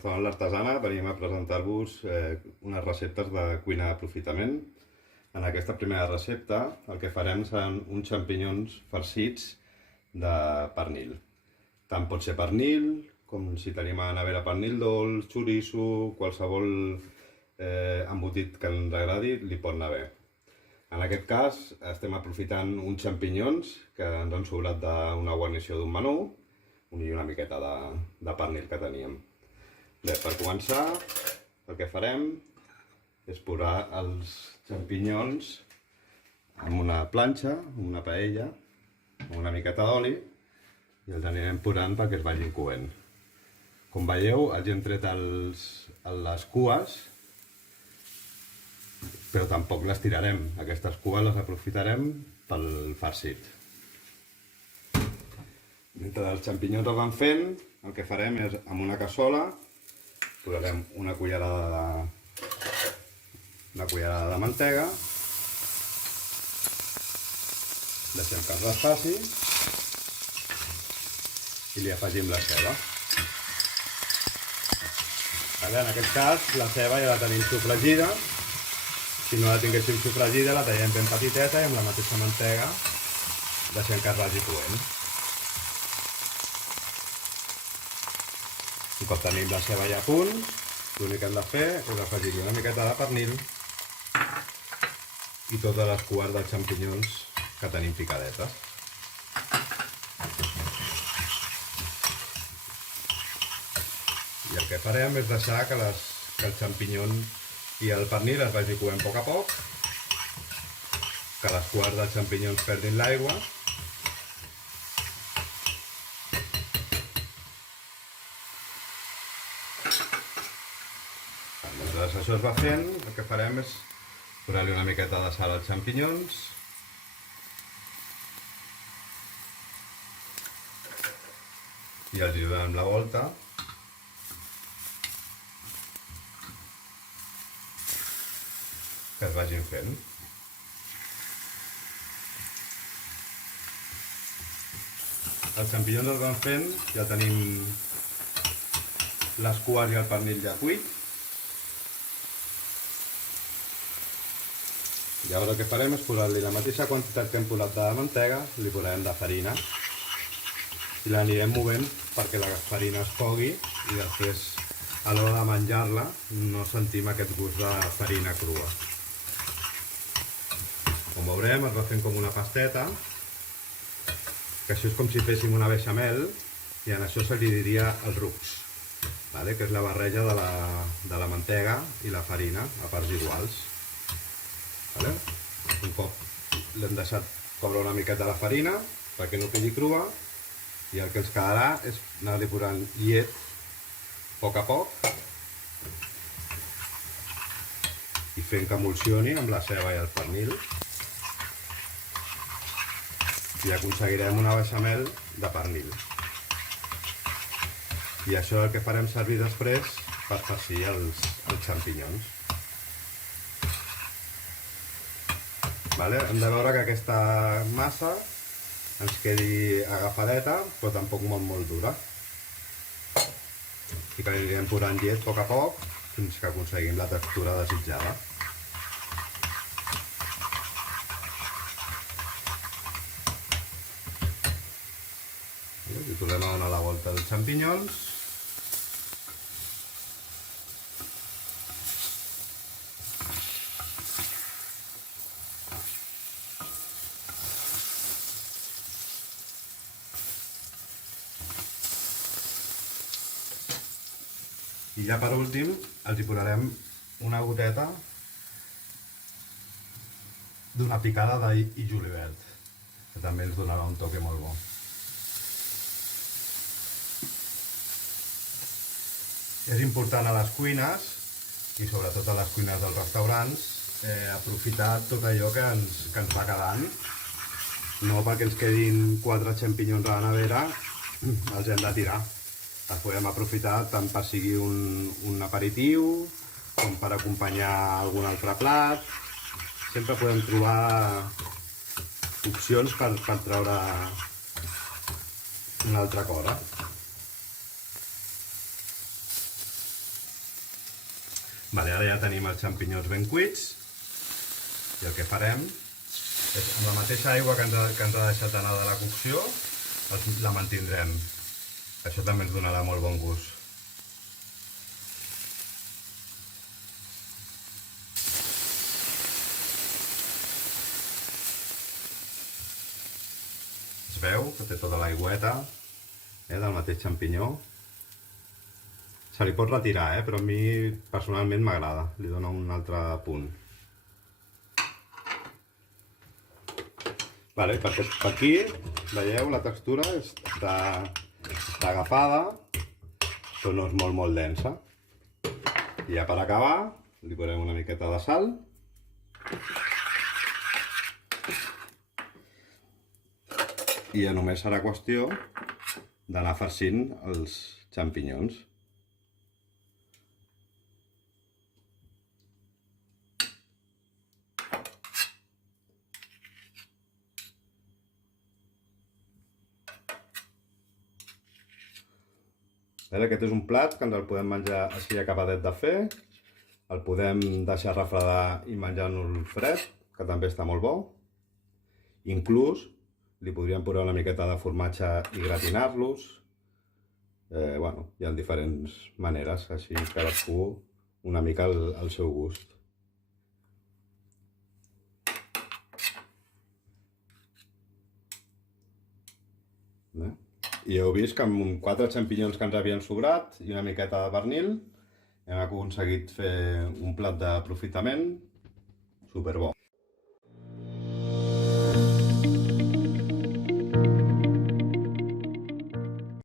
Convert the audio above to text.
Restaurant L'Artesana venim a presentar-vos unes receptes de cuina d'aprofitament. En aquesta primera recepta el que farem seran uns xampinyons farcits de pernil. Tant pot ser pernil, com si tenim a la nevera pernil dolç, xoriço, qualsevol embotit que ens agradi li pot anar bé. En aquest cas estem aprofitant uns xampinyons que ens han sobrat d'una guarnició d'un menú i una miqueta de pernil que teníem. Bé, per començar, el que farem és posar els xampinyons en una planxa, en una paella, amb una miqueta d'oli i els anirem posant perquè es vagin coent. Com veieu, els hem tret les cues, però tampoc les tirarem. Aquestes cues les aprofitarem pel farcit. Mentre els xampinyons els van fent, el que farem és, amb una cassola, posarem una cullerada de mantega, deixem que es desfaci i li afegim la ceba. En aquest cas, la ceba ja la tenim sofregida. Si no la tinguéssim sofregida, la tallem ben petiteta i amb la mateixa mantega deixem que es vagi coent. Un cop tenim la ceba ja a punt, l'únic que hem de fer és afegir-hi una miqueta de pernil i totes les cues dels xampinyons que tenim picadetes. I el que farem és deixar que el xampinyón i el pernil es vagi coent a poc, que les cues dels xampinyons perdin l'aigua. Mentre això es va fent, el que farem és posar-li una miqueta de sal als xampinyons i els donem la volta que es vagin fent. Els xampinyons els van fent, ja tenim les cues i el pernil ja cuit. I ara el que farem és posar-li la mateixa quantitat que hem posat de mantega, li posarem de farina i l'anirem movent perquè la farina es cogui i després a l'hora de menjar-la no sentim aquest gust de farina crua. Com veurem, es va fent com una pasteta, que això és com si féssim una beixamel i en això se li diria el rux, que és la barreja de la mantega i la farina a parts iguals. Un cop l'hem deixat coure una miqueta la farina perquè no quedi crua i el que ens quedarà és anar-li posant llet a poc i fent que emulsioni amb la ceba i el pernil i aconseguirem una beixamel de pernil. I això és el que farem servir després per farcir els xampinyons. Hem de veure que aquesta massa ens quedi agafadeta, però tampoc molt dura. I que li anirem posant llet a poc fins que aconseguim la textura desitjada. I tornem a donar la volta als xampinyons. I ja per últim els hi posarem una goteta d'una picada d'all i julivert, que també ens donarà un toque molt bo. És important a les cuines, i sobretot a les cuines dels restaurants, aprofitar tot allò que ens va quedant. No perquè ens quedin 4 xampinyons a la nevera, els hem de tirar. Els podem aprofitar tant per sigui un aperitiu com per acompanyar algun altre plat. Sempre podem trobar opcions per treure una altra cosa. Vale, ara ja tenim els xampinyons ben cuits i el que farem és amb la mateixa aigua que ens ha deixat anar de la cocció la mantindrem. Això també ens donarà molt bon gust. Es veu que té tota l'aigüeta del mateix xampinyó. Se li pot retirar, però a mi personalment m'agrada, li dona un altre punt. Vale, per aquí, veieu, la textura està agafada, però no és molt densa. I ja per acabar, li posem una miqueta de sal. I ja només serà qüestió d'anar farcint els xampinyons. Aquest és un plat que ens el podem menjar així acabadet de fer. El podem deixar refredar i menjar-nos fred, que també està molt bo. Inclús li podríem posar una miqueta de formatge i gratinar-los. Hi ha diferents maneres, així cadascú una mica al seu gust. I heu vist que amb 4 xampinyons que ens havien sobrat i una miqueta de pernil hem aconseguit fer un plat d'aprofitament superbo.